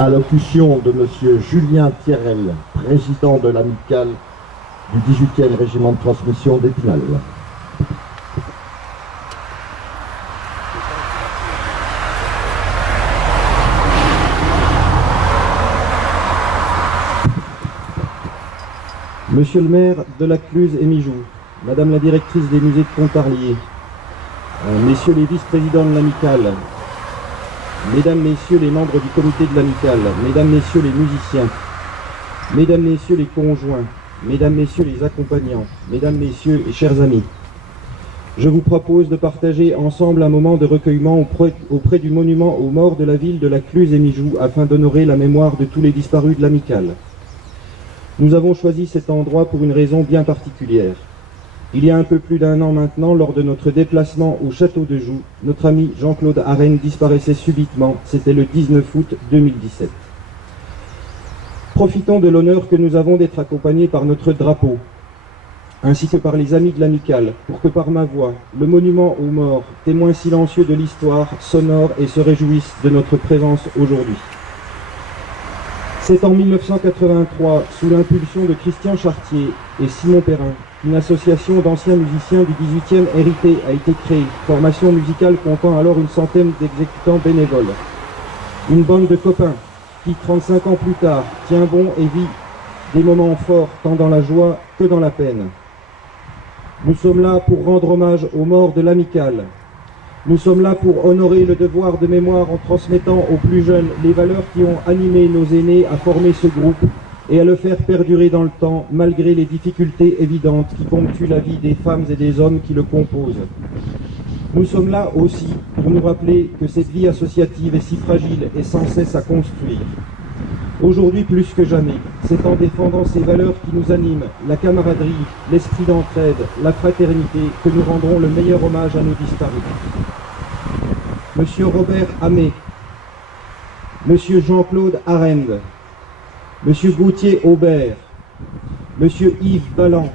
Allocution de M. Julien Thierrel, président de l'amicale du 18e régiment de transmission d'Épinal. Monsieur le maire de la Cluse et Mijoux, Madame la directrice des musées de Pontarlier, Messieurs les vice-présidents de l'amicale, Mesdames, Messieurs les membres du comité de l'amicale, Mesdames, Messieurs les musiciens, Mesdames, Messieurs les conjoints, Mesdames, Messieurs les accompagnants, Mesdames, Messieurs et chers amis, je vous propose de partager ensemble un moment de recueillement auprès du monument aux morts de la ville de la Cluse et Mijoux afin d'honorer la mémoire de tous les disparus de l'amicale. Nous avons choisi cet endroit pour une raison bien particulière. Il y a un peu plus d'un an maintenant, lors de notre déplacement au château de Joux, notre ami Jean-Claude Arène disparaissait subitement, c'était le 19 août 2017. Profitons de l'honneur que nous avons d'être accompagnés par notre drapeau, ainsi que par les amis de l'amicale, pour que par ma voix, le monument aux morts, témoin silencieux de l'histoire, s'honore et se réjouisse de notre présence aujourd'hui. C'est en 1983, sous l'impulsion de Christian Chartier et Simon Perrin, qu'une association d'anciens musiciens du 18e Hérité a été créée, formation musicale comptant alors une centaine d'exécutants bénévoles. Une bande de copains qui, 35 ans plus tard, tient bon et vit des moments forts tant dans la joie que dans la peine. Nous sommes là pour rendre hommage aux morts de l'amicale. Nous sommes là pour honorer le devoir de mémoire en transmettant aux plus jeunes les valeurs qui ont animé nos aînés à former ce groupe et à le faire perdurer dans le temps malgré les difficultés évidentes qui ponctuent la vie des femmes et des hommes qui le composent. Nous sommes là aussi pour nous rappeler que cette vie associative est si fragile et sans cesse à construire. Aujourd'hui plus que jamais, c'est en défendant ces valeurs qui nous animent, la camaraderie, l'esprit d'entraide, la fraternité, que nous rendrons le meilleur hommage à nos disparus. Monsieur Robert Hamé, Monsieur Jean-Claude Arène, Monsieur Gauthier Aubert, Monsieur Yves Balland,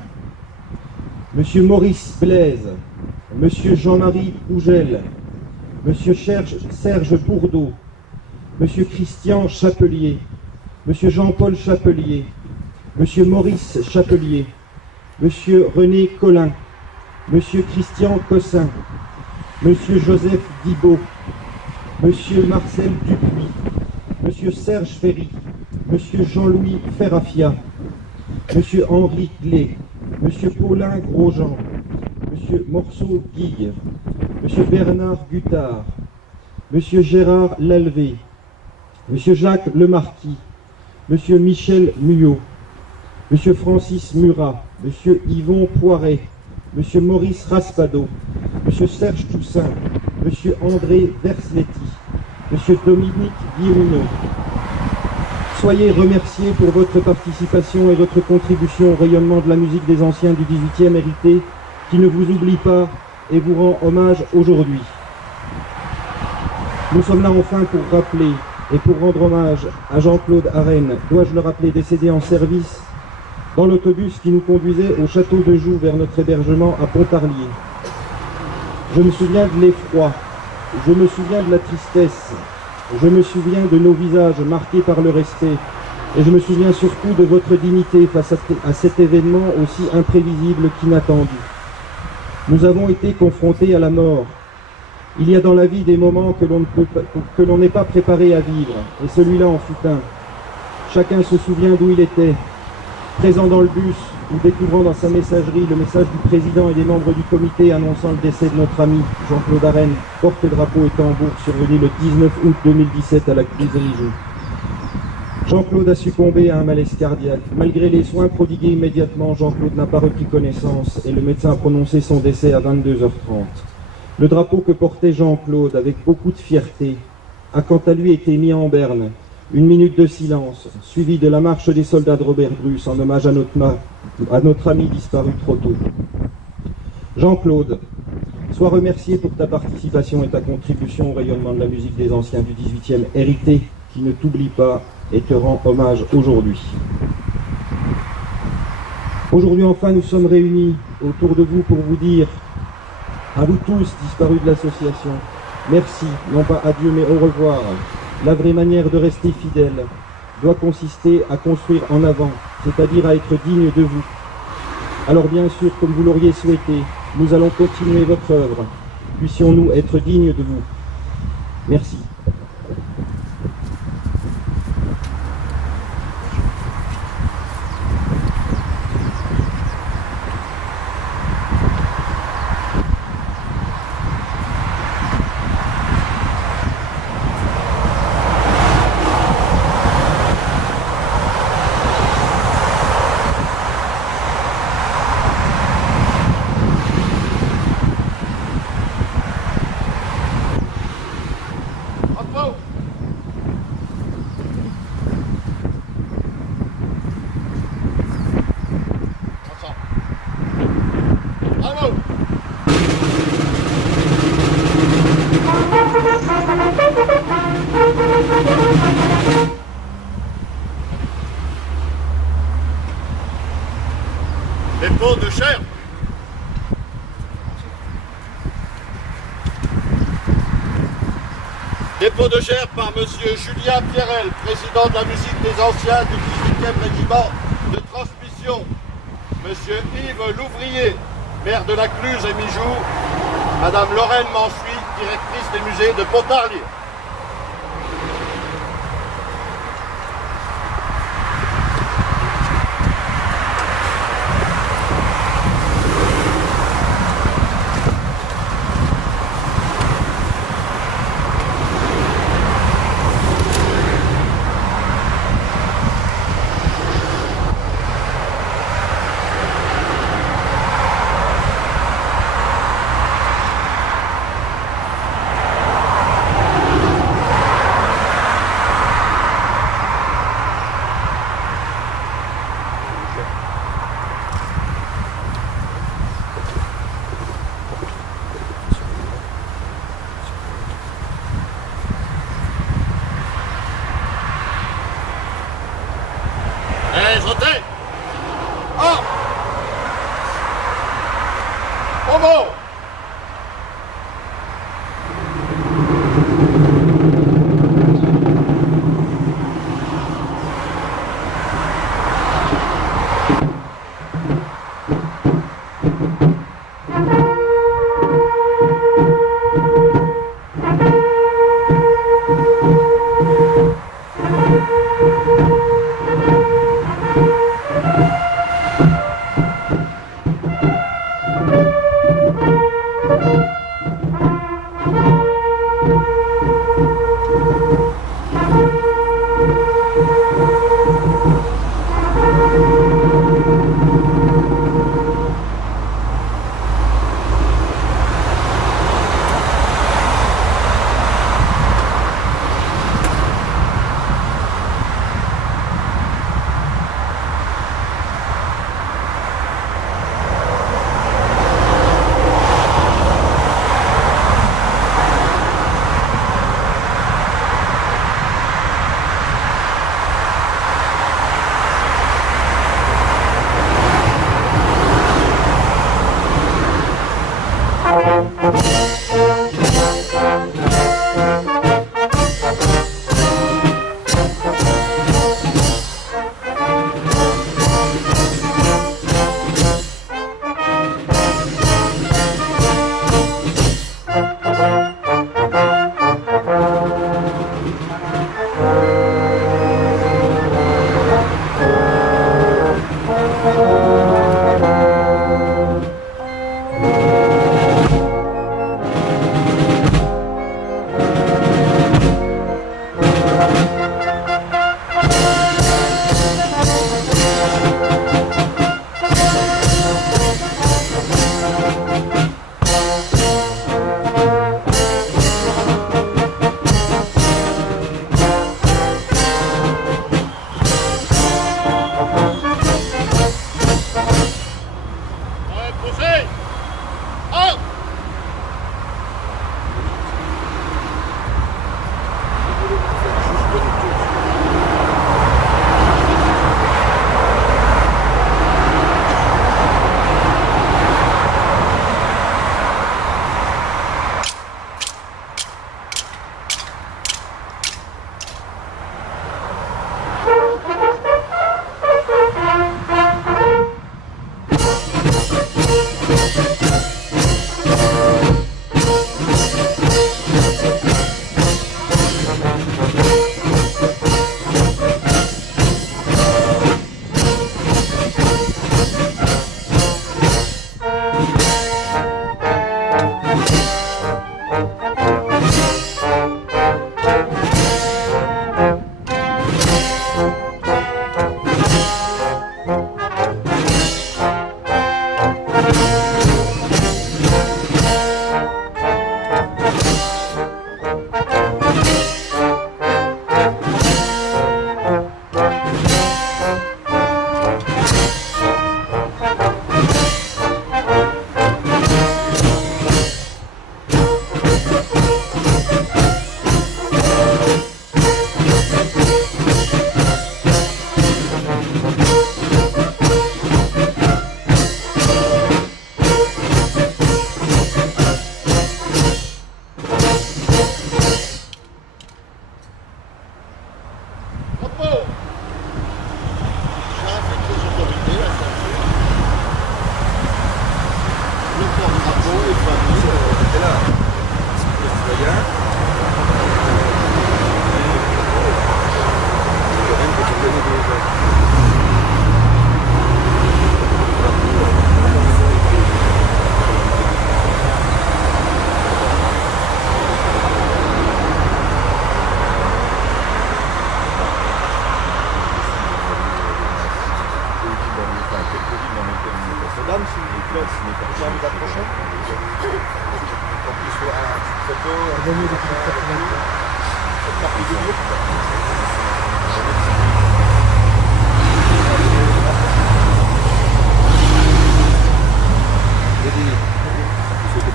Monsieur Maurice Blaise, Monsieur Jean-Marie Pougel, Monsieur Serge Bourdeau, Monsieur Christian Chapelier, Monsieur Jean-Paul Chapelier, Monsieur Maurice Chapelier, Monsieur René Collin, Monsieur Christian Cossin, Monsieur Joseph Dibaud, Monsieur Marcel Dupuis, Monsieur Serge Ferry, Monsieur Jean-Louis Ferrafia, Monsieur Henri Glé, Monsieur Paulin Grosjean, Monsieur Morceau Guille, Monsieur Bernard Guttard, Monsieur Gérard Lalvé, Monsieur Jacques Lemarquis, Monsieur Michel Muyot, Monsieur Francis Murat, Monsieur Yvon Poiret, Monsieur Maurice Raspadot, Monsieur Serge Toussaint, Monsieur André Versletti, Monsieur Dominique Guirouneau. Soyez remerciés pour votre participation et votre contribution au rayonnement de la musique des anciens du 18e Hérité, qui ne vous oublie pas et vous rend hommage aujourd'hui. Nous sommes là enfin pour rappeler et pour rendre hommage à Jean-Claude Arène, dois-je le rappeler, décédé en service dans l'autobus qui nous conduisait au château de Joux vers notre hébergement à Pontarlier. Je me souviens de l'effroi, je me souviens de la tristesse, je me souviens de nos visages marqués par le respect, et je me souviens surtout de votre dignité face à cet événement aussi imprévisible qu'inattendu. Nous avons été confrontés à la mort. Il y a dans la vie des moments que l'on n'est pas préparé à vivre, et celui-là en fut un. Chacun se souvient d'où il était, présent dans le bus ou découvrant dans sa messagerie le message du président et des membres du comité annonçant le décès de notre ami Jean-Claude Arène, porte-drapeau et tambour, survenu le 19 août 2017 à la Cluse et Mijoux. Jean-Claude a succombé à un malaise cardiaque. Malgré les soins prodigués immédiatement, Jean-Claude n'a pas repris connaissance et le médecin a prononcé son décès à 22h30. Le drapeau que portait Jean-Claude avec beaucoup de fierté a quant à lui été mis en berne. Une minute de silence, suivie de la marche des soldats de Robert Bruce en hommage à notre ami disparu trop tôt. Jean-Claude, sois remercié pour ta participation et ta contribution au rayonnement de la musique des anciens du 18e Hérité, qui ne t'oublie pas et te rend hommage aujourd'hui. Aujourd'hui enfin nous sommes réunis autour de vous pour vous dire à vous tous disparus de l'association, merci, non pas adieu mais au revoir. La vraie manière de rester fidèle doit consister à construire en avant, c'est-à-dire à être digne de vous. Alors bien sûr, comme vous l'auriez souhaité, nous allons continuer votre œuvre. Puissions-nous être dignes de vous. Merci. Dépôt de chair. Dépôt de chair par Monsieur Julien Pierrel, président de la musique des anciens du 18e régiment de transmission. Monsieur Yves Louvrier, maire de la Cluse et Mijoux. Madame Lorraine Mansuy, directrice des musées de Pontarlier. Sautez. Ah. Bravo.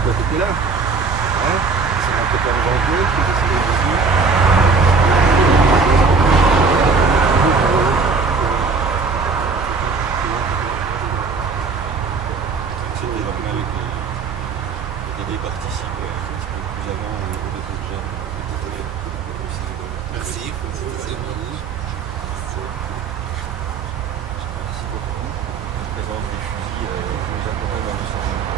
T'étais là, hein? C'est un peu comme Jean-Claude qui décidait de c'était normal que Dédé participe un petit peu plus avant au niveau des autres jeunes. Merci, c'est vous. Merci beaucoup. La présence des fusils nous accompagne dans le changement.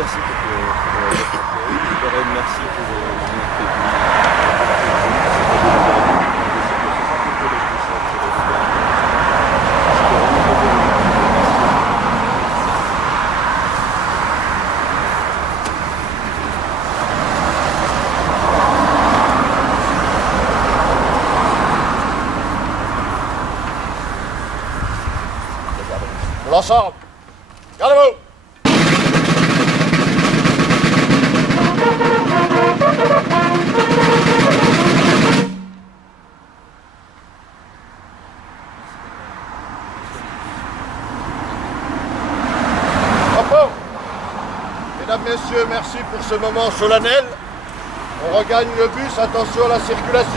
Merci pour merci Pour l'ensemble, gardez-vous! Mesdames, Messieurs, merci pour ce moment solennel. On regagne le bus, attention à la circulation.